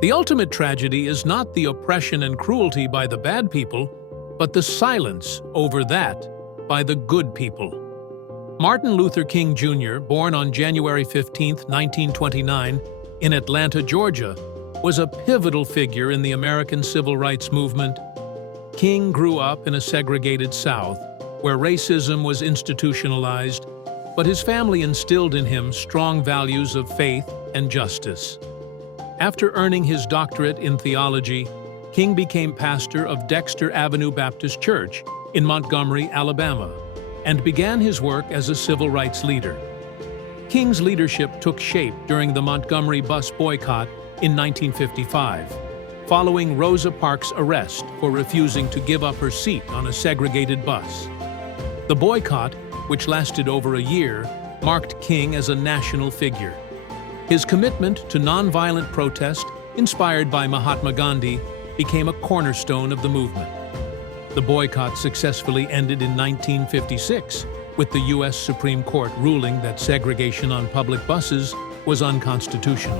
The ultimate tragedy is not the oppression and cruelty by the bad people, but the silence over that by the good people. Martin Luther King Jr., born on January 15, 1929, in Atlanta, Georgia, was a pivotal figure in the American civil rights movement. King grew up in a segregated South, where racism was institutionalized, but his family instilled in him strong values of faith and justice. After earning his doctorate in theology, King became pastor of Dexter Avenue Baptist Church in Montgomery, Alabama, and began his work as a civil rights leader. King's leadership took shape during the Montgomery bus boycott in 1955, following Rosa Parks' arrest for refusing to give up her seat on a segregated bus. The boycott, which lasted over a year, marked King as a national figure. His commitment to nonviolent protest, inspired by Mahatma Gandhi, became a cornerstone of the movement. The boycott successfully ended in 1956, with the U.S. Supreme Court ruling that segregation on public buses was unconstitutional.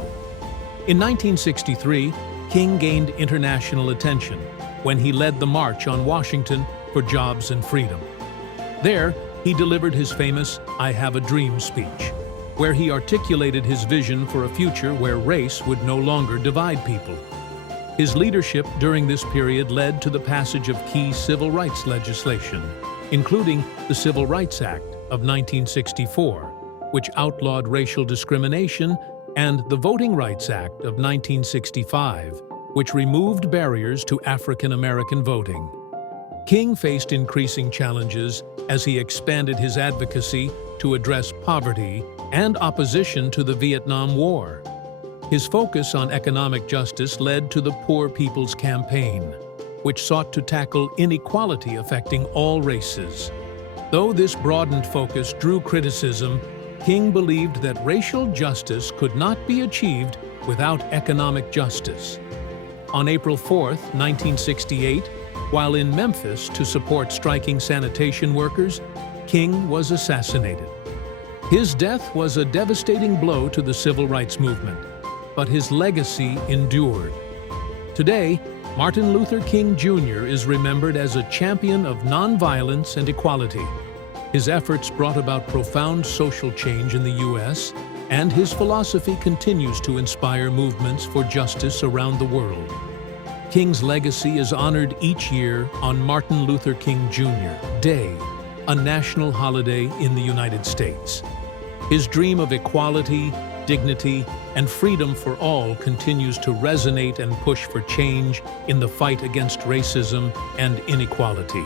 In 1963, King gained international attention when he led the March on Washington for Jobs and Freedom. There, he delivered his famous "I Have a Dream" speech, where he articulated his vision for a future where race would no longer divide people. His leadership during this period led to the passage of key civil rights legislation, including the Civil Rights Act of 1964, which outlawed racial discrimination, and the Voting Rights Act of 1965, which removed barriers to African American voting. King faced increasing challenges as he expanded his advocacy to address poverty and opposition to the Vietnam War. His focus on economic justice led to the Poor People's Campaign, which sought to tackle inequality affecting all races. Though this broadened focus drew criticism, King believed that racial justice could not be achieved without economic justice. On April 4, 1968, while in Memphis to support striking sanitation workers, King was assassinated. His death was a devastating blow to the civil rights movement, but his legacy endured. Today, Martin Luther King Jr. is remembered as a champion of nonviolence and equality. His efforts brought about profound social change in the U.S., and his philosophy continues to inspire movements for justice around the world. King's legacy is honored each year on Martin Luther King Jr. Day, a national holiday in the United States. His dream of equality, dignity, and freedom for all continues to resonate and push for change in the fight against racism and inequality.